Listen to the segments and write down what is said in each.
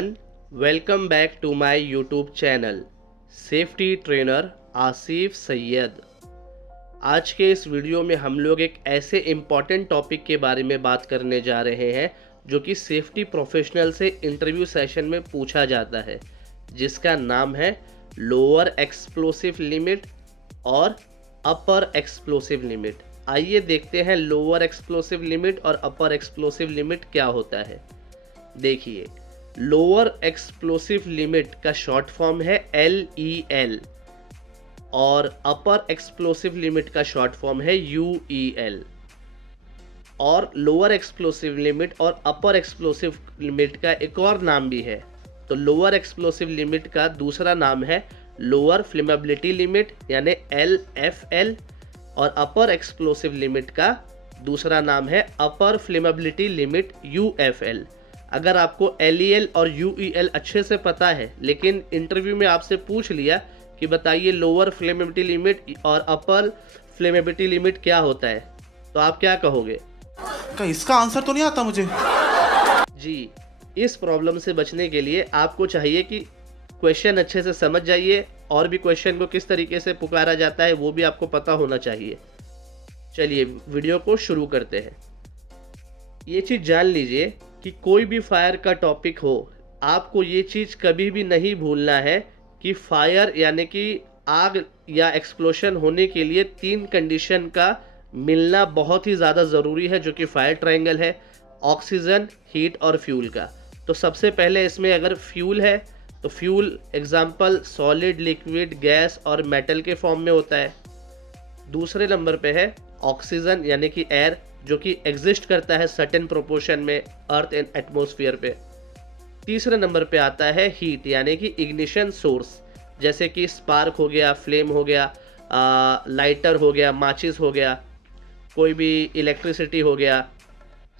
everyone, welcome back to my YouTube channel safety trainer Asif Syed. आज के इस वीडियो में हम लोग एक ऐसे इम्पॉर्टेंट टॉपिक के बारे में बात करने जा रहे हैं जो कि सेफ्टी प्रोफेशनल से इंटरव्यू सेशन में पूछा जाता है, जिसका नाम है लोअर एक्सप्लोसिव लिमिट और अपर एक्सप्लोसिव लिमिट। आइए देखते हैं लोअर एक्सप्लोसिव लिमिट और अपर एक्सप्लोसिव लिमिट क्या होता है। देखिए, लोअर एक्सप्लोसिव लिमिट का शॉर्ट फॉर्म है LEL और अपर एक्सप्लोसिव लिमिट का शॉर्ट फॉर्म है UEL। और लोअर एक्सप्लोसिव लिमिट और अपर एक्सप्लोसिव लिमिट का एक और नाम भी है। तो लोअर एक्सप्लोसिव लिमिट का दूसरा नाम है लोअर फ्लेमेबिलिटी लिमिट यानी LFL और अपर एक्सप्लोसिव लिमिट का दूसरा नाम है अपर फ्लेमेबिलिटी लिमिट UFL। अगर आपको LEL और UEL अच्छे से पता है, लेकिन इंटरव्यू में आपसे पूछ लिया कि बताइए लोअर फ्लेमेबिलिटी लिमिट और अपर फ्लेमेबिलिटी लिमिट क्या होता है, तो आप क्या कहोगे? इसका आंसर तो नहीं आता मुझे। जी, इस प्रॉब्लम से बचने के लिए आपको चाहिए कि क्वेश्चन अच्छे से समझ जाइए और भी क्वेश्चन को किस तरीके से पुकारा जाता है वो भी आपको पता होना चाहिए। चलिए वीडियो को शुरू करते हैं। ये चीज़ जान लीजिए कि कोई भी फायर का टॉपिक हो, आपको ये चीज़ कभी भी नहीं भूलना है कि फायर यानी कि आग या एक्सप्लोशन होने के लिए 3 कंडीशन का मिलना बहुत ही ज़्यादा ज़रूरी है, जो कि फायर ट्रायंगल है, ऑक्सीजन, हीट और फ्यूल का। तो सबसे पहले इसमें अगर फ्यूल है तो fuel example solid, liquid, gas और मेटल के फॉर्म में होता है। दूसरे नंबर पे है ऑक्सीजन यानी कि एयर, जो कि एग्जिस्ट करता है सर्टेन प्रोपोर्शन में अर्थ एंड एटमॉस्फेयर पे। तीसरे नंबर पे आता है हीट यानी कि इग्निशन सोर्स, जैसे कि स्पार्क हो गया, फ्लेम हो गया, लाइटर हो गया, माचिस हो गया, कोई भी इलेक्ट्रिसिटी हो गया,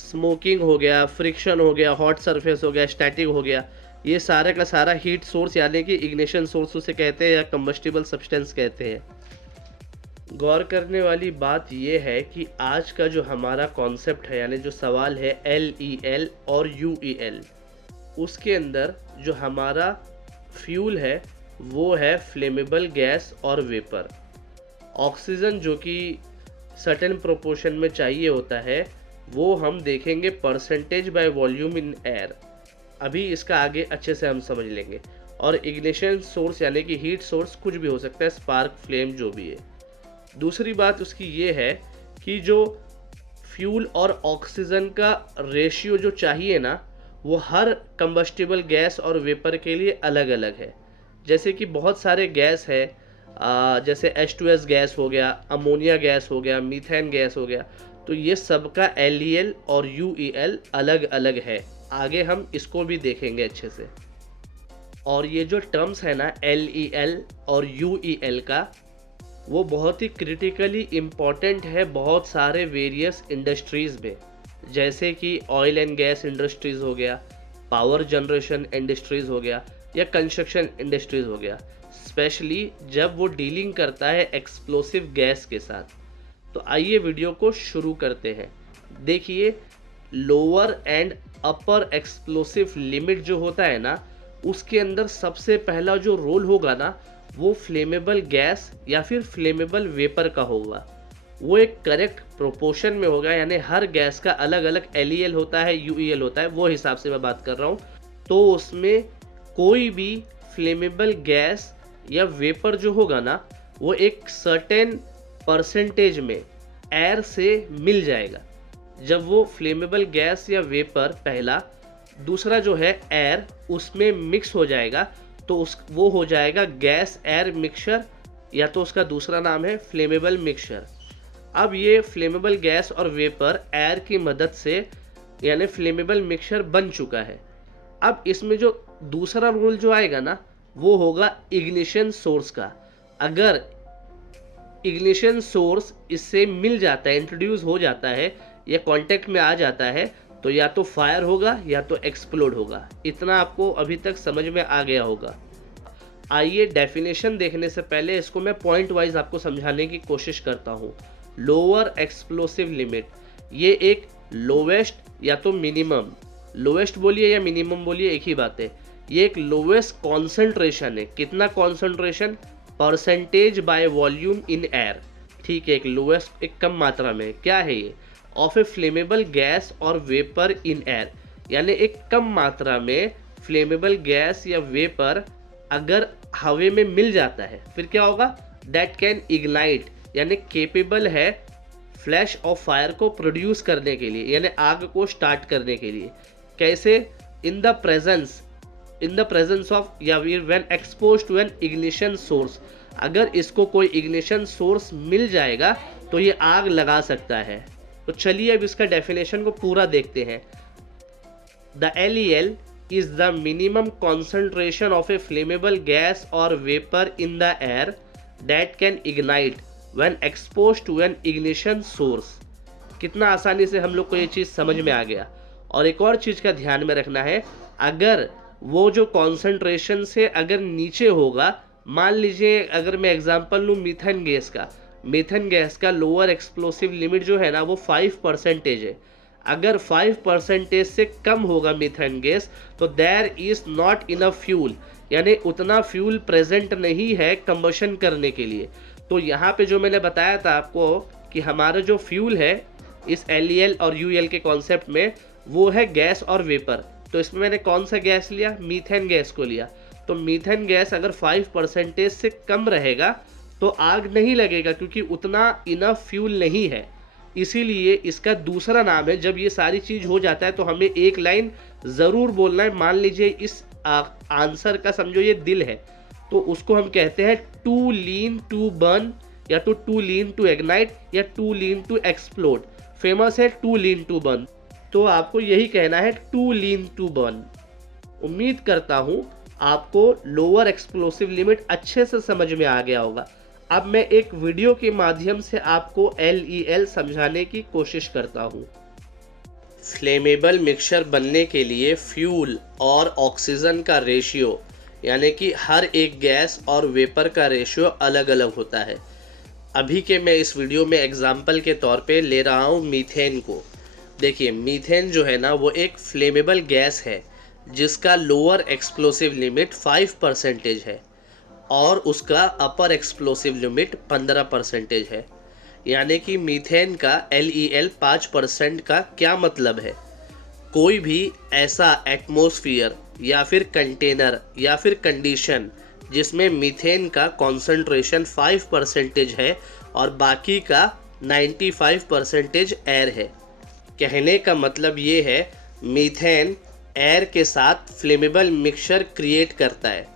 स्मोकिंग हो गया, फ्रिक्शन हो गया, हॉट सरफेस हो गया, स्टैटिक हो गया। ये सारा का सारा हीट सोर्स यानी कि इग्निशन सोर्स उसे कहते हैं या कंबस्टिबल सब्सटेंस कहते हैं। गौर करने वाली बात यह है कि आज का जो हमारा कॉन्सेप्ट है यानी जो सवाल है LEL और UEL, उसके अंदर जो हमारा फ्यूल है वो है फ्लेमेबल गैस और वेपर। ऑक्सीजन जो कि सर्टेन प्रोपोर्शन में चाहिए होता है वो हम देखेंगे percentage by volume in air. अभी इसका आगे अच्छे से हम समझ लेंगे। और इग्निशन सोर्स यानी कि हीट सोर्स कुछ भी हो सकता है, स्पार्क, फ्लेम, जो भी है। दूसरी बात उसकी ये है कि जो फ्यूल और ऑक्सीजन का रेशियो जो चाहिए ना, वो हर कंबस्टिबल गैस और वेपर के लिए अलग अलग है। जैसे कि बहुत सारे गैस है, जैसे H2S गैस हो गया, अमोनिया गैस हो गया, मीथेन गैस हो गया, तो ये सबका LEL और UEL अलग अलग है। आगे हम इसको भी देखेंगे अच्छे से। और ये जो टर्म्स है ना LEL और UEL का, वो बहुत ही क्रिटिकली इम्पॉर्टेंट है बहुत सारे वेरियस इंडस्ट्रीज़ में, जैसे कि ऑयल एंड गैस इंडस्ट्रीज़ हो गया, पावर जनरेशन इंडस्ट्रीज़ हो गया या कंस्ट्रक्शन इंडस्ट्रीज़ हो गया, स्पेशली जब वो डीलिंग करता है एक्सप्लोसिव गैस के साथ। तो आइए वीडियो को शुरू करते हैं। देखिए, lower and upper explosive limit जो होता है ना, उसके अंदर सबसे पहला जो रोल होगा ना, वो फ्लेमेबल गैस या फिर फ्लेमेबल वेपर का होगा। वो एक करेक्ट प्रोपोर्शन में होगा, यानी हर गैस का अलग अलग LEL होता है, UEL होता है, वो हिसाब से मैं बात कर रहा हूँ। तो उसमें कोई भी फ्लेमेबल गैस या वेपर जो होगा ना, वो एक सर्टेन परसेंटेज में एयर से मिल जाएगा। जब वो फ्लेमेबल गैस या वेपर पहला, दूसरा जो है एयर, उसमें मिक्स हो जाएगा तो वो हो जाएगा गैस एयर मिक्सचर, या तो उसका दूसरा नाम है फ्लेमेबल मिक्सचर। अब ये फ्लेमेबल गैस और वेपर एयर की मदद से यानी फ्लेमेबल मिक्सचर बन चुका है। अब इसमें जो दूसरा रूल जो आएगा ना, वो होगा इग्निशन सोर्स का। अगर इग्निशन सोर्स इससे मिल जाता है, इंट्रोड्यूस हो जाता है या कांटेक्ट में आ जाता है, तो या तो फायर होगा या तो एक्सप्लोड होगा। इतना आपको अभी तक समझ में आ गया होगा। आइए डेफिनेशन देखने से पहले इसको मैं पॉइंट वाइज आपको समझाने की कोशिश करता हूँ। लोअर एक्सप्लोसिव लिमिट, ये एक लोवेस्ट या तो मिनिमम, लोवेस्ट बोलिए या मिनिमम बोलिए, एक ही बात है। ये एक लोवेस्ट कॉन्सेंट्रेशन है। कितना concentration? Percentage by volume in air. ठीक है, एक लोवेस्ट, एक कम मात्रा में। क्या है ये? ऑफ ए फ्लेमेबल गैस और वेपर इन एयर, यानी एक कम मात्रा में फ्लेमेबल गैस या वेपर अगर हवा में मिल जाता है, फिर क्या होगा? दैट कैन इग्नाइट, यानी केपेबल है फ्लैश ऑफ फायर को प्रोड्यूस करने के लिए, यानी आग को स्टार्ट करने के लिए। कैसे? इन द प्रेजेंस ऑफ, या when expose to an ignition source. अगर इसको कोई इग्निशन सोर्स मिल जाएगा तो ये आग लगा सकता है। तो चलिए अब इसका डेफिनेशन को पूरा देखते हैं। The LEL is the minimum concentration of a flammable gas or vapor in the air that can ignite when exposed to an ignition source। कितना आसानी से हम लोग को ये चीज़ समझ में आ गया। और एक और चीज़ का ध्यान में रखना है, अगर वो जो कॉन्सेंट्रेशन से अगर नीचे होगा, मान लीजिए अगर मैं एग्जांपल लूँ मीथेन गैस का लोअर एक्सप्लोसिव लिमिट जो है ना वो 5% है। अगर 5% से कम होगा मीथेन गैस तो there is not enough fuel, यानी उतना फ्यूल प्रेजेंट नहीं है कंबशन करने के लिए। तो यहाँ पे जो मैंने बताया था आपको कि हमारा जो फ्यूल है इस LEL और UL के कॉन्सेप्ट में, वो है गैस और वेपर। तो इसमें मैंने कौन सा गैस लिया? मीथेन गैस को लिया। तो मीथेन गैस अगर 5% से कम रहेगा तो आग नहीं लगेगा, क्योंकि उतना इनफ फ्यूल नहीं है। इसीलिए इसका दूसरा नाम है, जब ये सारी चीज़ हो जाता है तो हमें एक लाइन ज़रूर बोलना है। मान लीजिए इस आंसर का समझो ये दिल है, तो उसको हम कहते हैं टू लीन टू बर्न, या टू लीन टू इग्नाइट, या too lean to explode. Famous है टू लीन टू बर्न, तो आपको यही कहना है टू लीन टू बर्न। उम्मीद करता हूँ आपको लोअर एक्सप्लोसिव लिमिट अच्छे से समझ में आ गया होगा। अब मैं एक वीडियो के माध्यम से आपको LEL समझाने की कोशिश करता हूँ। फ्लेमेबल मिक्सचर बनने के लिए फ्यूल और ऑक्सीजन का रेशियो, यानी कि हर एक गैस और वेपर का रेशियो अलग अलग होता है। अभी के मैं इस वीडियो में एग्जाम्पल के तौर पे ले रहा हूँ मीथेन को। देखिए मीथेन जो है ना वो एक फ्लेमेबल गैस है जिसका लोअर एक्सप्लोसिव लिमिट 5% है और उसका अपर एक्सप्लोसिव लिमिट 15% है। यानी कि मीथेन का LEL 5% का क्या मतलब है? कोई भी ऐसा एटमॉस्फेयर या फिर कंटेनर या फिर कंडीशन जिसमें मीथेन का कॉन्सेंट्रेशन 5% है और बाकी का 95% एयर है। कहने का मतलब ये है मीथेन एयर के साथ फ्लेमेबल मिक्सचर क्रिएट करता है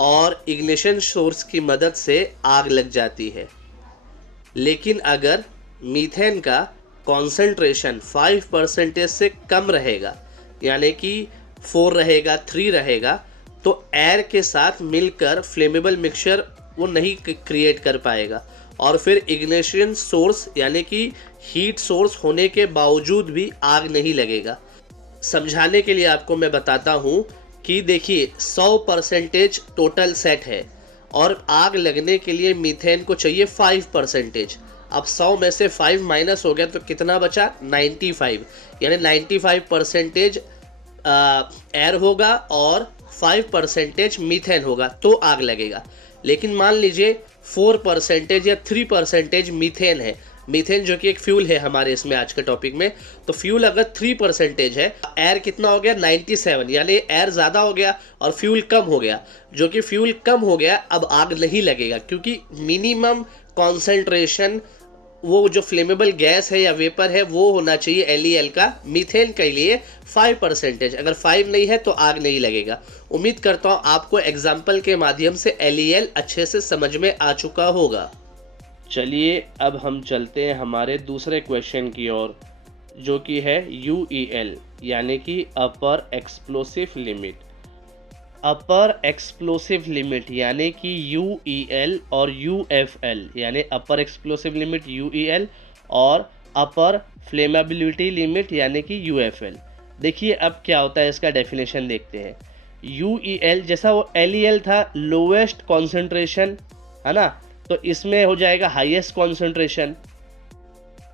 और इग्निशन सोर्स की मदद से आग लग जाती है। लेकिन अगर मीथेन का कॉन्सेंट्रेशन 5% से कम रहेगा, यानी कि 4 रहेगा, 3 रहेगा, तो एयर के साथ मिलकर फ्लेमेबल मिक्सचर वो नहीं क्रिएट कर पाएगा और फिर इग्निशन सोर्स यानी कि हीट सोर्स होने के बावजूद भी आग नहीं लगेगा। समझाने के लिए आपको मैं बताता हूँ कि देखिए 100% टोटल सेट है और आग लगने के लिए मीथेन को चाहिए 5%। अब 100 में से 5 माइनस हो गया तो कितना बचा? 95, यानी 95% एयर होगा और 5% मीथेन होगा तो आग लगेगा। लेकिन मान लीजिए 4% या 3% मीथेन है, मीथेन जो कि एक फ्यूल है हमारे इसमें आज के टॉपिक में, तो फ्यूल अगर 3% है, एयर कितना हो गया? 97, यानी एयर ज़्यादा हो गया और फ्यूल कम हो गया। जो कि फ्यूल कम हो गया, अब आग नहीं लगेगा क्योंकि मिनिमम कॉन्सेंट्रेशन वो जो फ्लेमेबल गैस है या वेपर है वो होना चाहिए LEL का। मीथेन के लिए 5%, अगर 5 नहीं है तो आग नहीं लगेगा। उम्मीद करता हूँ आपको एग्जाम्पल के माध्यम से LEL अच्छे से समझ में आ चुका होगा। चलिए अब हम चलते हैं हमारे दूसरे क्वेश्चन की ओर, जो कि है UEL यानी कि अपर एक्सप्लोसिव लिमिट। अपर एक्सप्लोसिव लिमिट यानी कि UEL और UFL, यानी अपर एक्सप्लोसिव लिमिट UEL और अपर फ्लेमेबिलिटी लिमिट यानी कि UFL। देखिए अब क्या होता है, इसका डेफिनेशन देखते हैं। UEL जैसा वो LEL था, लोवेस्ट कॉन्सेंट्रेशन है ना, तो इसमें हो जाएगा हाईएस्ट कॉन्सेंट्रेशन।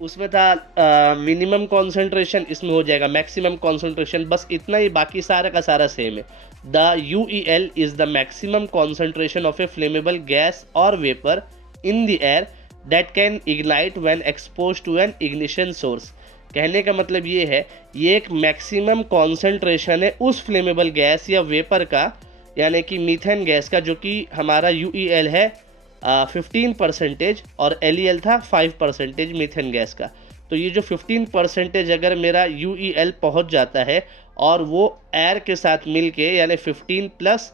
उसमें था मिनिमम कॉन्सेंट्रेशन, इसमें हो जाएगा मैक्सिमम कॉन्सेंट्रेशन, बस इतना ही, बाकी सारा का सारा सेम है। The UEL is the maximum concentration of a flammable gas और vapour in the air that can ignite when expose to an ignition source. कहने का मतलब ये है, ये एक मैक्सिमम कॉन्सेंट्रेशन है उस फ्लेमेबल गैस या वेपर का, यानी कि मीथेन गैस का, जो कि हमारा UEL है 15% और LEL था 5% मीथेन गैस का। तो ये जो 15% अगर मेरा UEL पहुंच जाता है और वो एयर के साथ मिल के, यानी 15 प्लस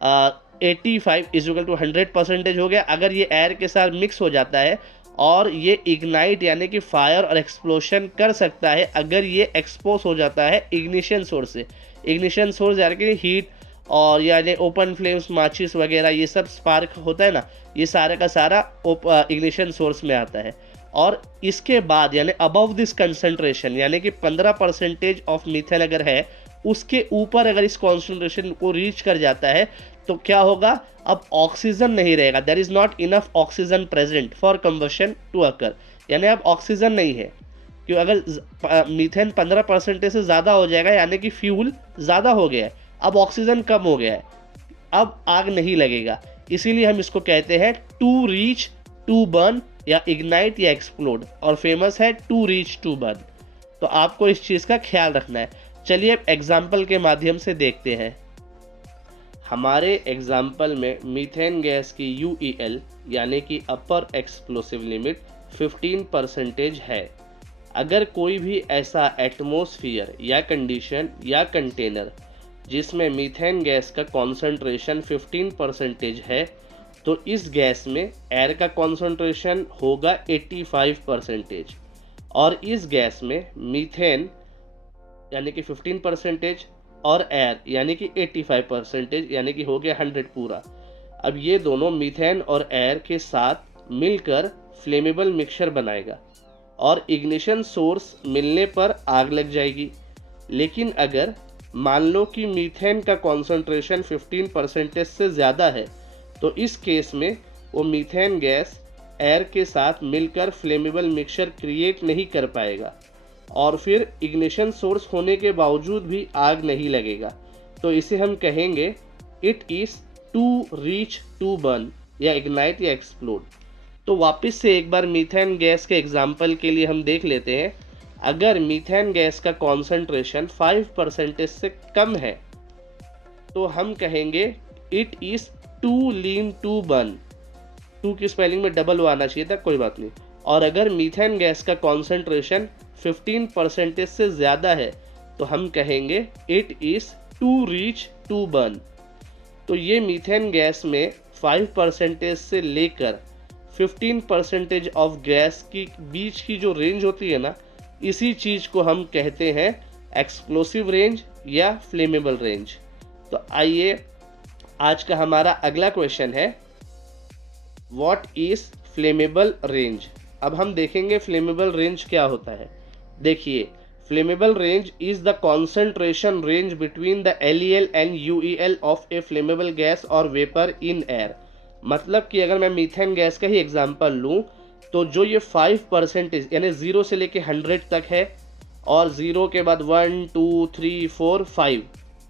85 इज इक्वल टू 100% हो गया। अगर ये एयर के साथ मिक्स हो जाता है और ये इग्नाइट यानी कि फायर और एक्सप्लोशन कर सकता है, अगर ये एक्सपोज हो जाता है इग्निशन सोर्स से। इग्निशन सोर्स यानी कि हीट और यानी ओपन फ्लेम्स, माचिस वगैरह, ये सब स्पार्क होता है ना, ये सारा का सारा इग्निशन सोर्स में आता है। और इसके बाद यानी अबव दिस कंसंट्रेशन, यानी कि 15% ऑफ मीथेन अगर है, उसके ऊपर अगर इस कॉन्सेंट्रेशन को रीच कर जाता है तो क्या होगा, अब ऑक्सीजन नहीं रहेगा, there is not enough oxygen present for combustion to occur, यानी अब ऑक्सीजन नहीं है। क्यों, अगर मीथेन 15% से ज़्यादा हो जाएगा यानी कि फ्यूल ज़्यादा हो गया है, अब ऑक्सीजन कम हो गया है, अब आग नहीं लगेगा। इसीलिए हम इसको कहते हैं टू रीच टू बर्न या इग्नाइट या एक्सप्लोड, और फेमस है टू रीच टू बर्न। तो आपको इस चीज़ का ख्याल रखना है। चलिए अब एग्जाम्पल के माध्यम से देखते हैं। हमारे एग्जाम्पल में मीथेन गैस की UEL यानी कि अपर एक्सप्लोसिव लिमिट 15% है। अगर कोई भी ऐसा एटमॉस्फेयर या कंडीशन या कंटेनर जिसमें मीथेन गैस का कॉन्सेंट्रेशन 15% है, तो इस गैस में एयर का कॉन्सेंट्रेशन होगा 85%, और इस गैस में मीथेन यानी कि 15% और एयर यानी कि 85%, यानी कि हो गया 100 पूरा। अब ये दोनों मीथेन और एयर के साथ मिलकर फ्लेमेबल मिक्सचर बनाएगा और इग्निशन सोर्स मिलने पर आग लग जाएगी। लेकिन अगर मान लो कि मीथेन का कॉन्सेंट्रेशन 15% से ज़्यादा है, तो इस केस में वो मीथेन गैस एयर के साथ मिलकर फ्लेमेबल मिक्सचर क्रिएट नहीं कर पाएगा और फिर इग्निशन सोर्स होने के बावजूद भी आग नहीं लगेगा। तो इसे हम कहेंगे it is too rich to burn या इग्नाइट या एक्सप्लोड। तो वापस से एक बार मीथेन गैस के एग्जाम्पल के लिए हम देख लेते हैं। अगर मीथेन गैस का कॉन्सेंट्रेशन 5% से कम है तो हम कहेंगे it is too lean to burn. Too की स्पेलिंग में डबल ओ आना चाहिए था, कोई बात नहीं। और अगर मीथेन गैस का कॉन्सेंट्रेशन 15% से ज़्यादा है तो हम कहेंगे it is too rich to burn. तो ये मीथेन गैस में 5% से लेकर 15% ऑफ गैस की बीच की जो रेंज होती है ना, इसी चीज़ को हम कहते हैं एक्सप्लोसिव रेंज या फ्लेमेबल रेंज। तो आइए आज का हमारा अगला क्वेश्चन है, व्हाट इज़ फ्लेमेबल रेंज। अब हम देखेंगे फ्लेमेबल रेंज क्या होता है। देखिए, flammable range is the concentration range between the LEL and UEL of a flammable gas और वेपर इन एयर। मतलब कि अगर मैं मीथेन गैस का ही एग्जांपल लूँ तो जो ये 5% यानी 0 से लेके 100 तक है, और 0 के बाद 1 2 3 4 5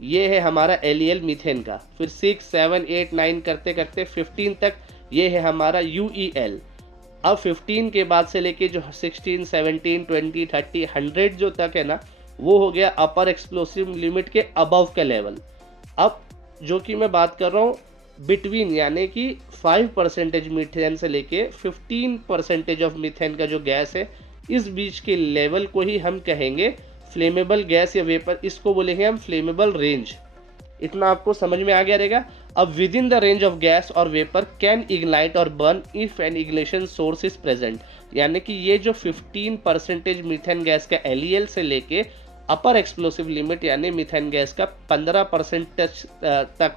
ये है हमारा LEL मीथेन का। फिर 6 7 8 9 करते करते 15 तक ये है हमारा UEL। अब 15 के बाद से लेके जो 16 17 20 30 100 जो तक है ना, वो हो गया अपर एक्सप्लोसिव लिमिट के अबव का लेवल। अब जो कि मैं बात कर रहा हूँ बिटवीन, यानी कि 5% मीथेन से लेके 15% ऑफ मीथेन का जो गैस है, इस बीच के लेवल को ही हम कहेंगे फ्लेमेबल गैस या वेपर। इसको बोलेंगे हम फ्लेमेबल रेंज। इतना आपको समझ में आ गया रहेगा। अब within the range of gas और वेपर कैन इग्नाइट और burn if an ignition source is present. यानी कि ये जो 15% मीथेन गैस का LEL से लेके अपर एक्सप्लोसिव लिमिट यानी मीथेन गैस का 15% तक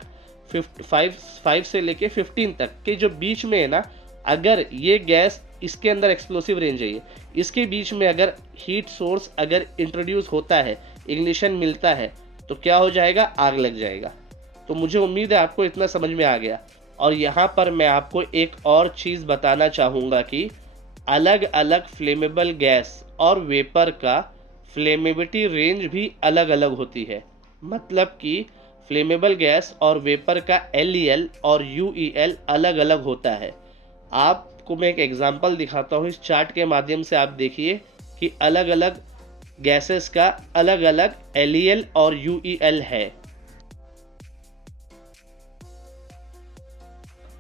5 से लेके 15 तक के जो बीच में है ना, अगर ये गैस इसके अंदर एक्सप्लोसिव रेंज है, इसके बीच में अगर हीट सोर्स अगर इंट्रोड्यूस होता है, इग्निशन मिलता है, तो क्या हो जाएगा, आग लग जाएगा। तो मुझे उम्मीद है आपको इतना समझ में आ गया। और यहाँ पर मैं आपको एक और चीज़ बताना चाहूँगा कि अलग अलग फ्लेमेबल गैस और वेपर का फ्लेमेबिलिटी रेंज भी अलग अलग होती है। मतलब कि फ्लेमेबल गैस और वेपर का LEL और UEL अलग अलग होता है। आपको मैं एक एग्जांपल दिखाता हूँ, इस चार्ट के माध्यम से आप देखिए कि अलग अलग गैसेस का अलग अलग LEL और UEL है।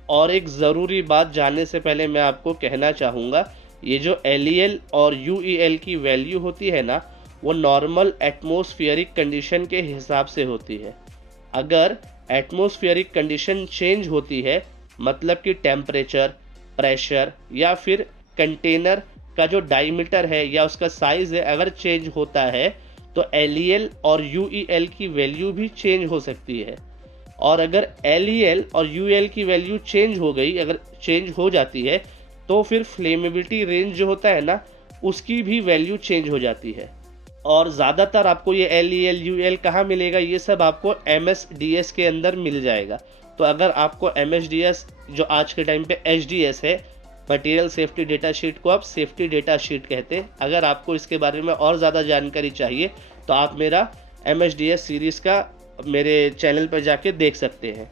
और एक ज़रूरी बात जानने से पहले मैं आपको कहना चाहूँगा, ये जो LEL और UEL की वैल्यू होती है ना, वो नॉर्मल एटमॉस्फेरिक कंडीशन के हिसाब से होती है। अगर एटमॉस्फेरिक कंडीशन चेंज होती है, मतलब कि टेम्परेचर, प्रेशर या फिर कंटेनर का जो डायमीटर है या उसका साइज़ है, अगर चेंज होता है तो LEL और UEL की वैल्यू भी चेंज हो सकती है। और अगर LEL और UEL की वैल्यू चेंज हो गई, अगर चेंज हो जाती है, तो फिर फ्लेमेबिलिटी रेंज जो होता है ना, उसकी भी वैल्यू चेंज हो जाती है। और ज़्यादातर आपको ये LEL UEL कहाँ मिलेगा, ये सब आपको MSDS के अंदर मिल जाएगा। तो अगर आपको MSDS, जो आज के टाइम पे HDS है, मटेरियल सेफ्टी डेटा शीट को आप सेफ्टी डेटा शीट कहते हैं, अगर आपको इसके बारे में और ज़्यादा जानकारी चाहिए तो आप मेरा MSDS सीरीज़ का मेरे चैनल पर जाके देख सकते हैं।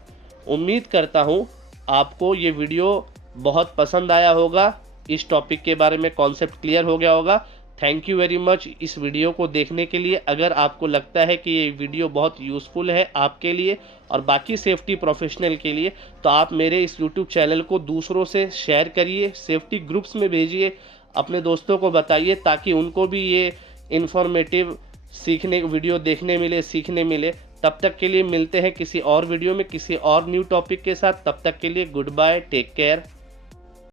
उम्मीद करता हूँ आपको ये वीडियो बहुत पसंद आया होगा, इस टॉपिक के बारे में कॉन्सेप्ट क्लियर हो गया होगा। थैंक यू वेरी मच इस वीडियो को देखने के लिए। अगर आपको लगता है कि ये वीडियो बहुत यूज़फुल है आपके लिए और बाकी सेफ्टी प्रोफेशनल के लिए, तो आप मेरे इस यूट्यूब चैनल को दूसरों से शेयर करिए, सेफ्टी ग्रुप्स में भेजिए, अपने दोस्तों को बताइए, ताकि उनको भी ये इन्फॉर्मेटिव सीखने वीडियो देखने मिले, सीखने मिले। तब तक के लिए मिलते हैं किसी और वीडियो में किसी और न्यू टॉपिक के साथ। तब तक के लिए गुड बाय, टेक केयर।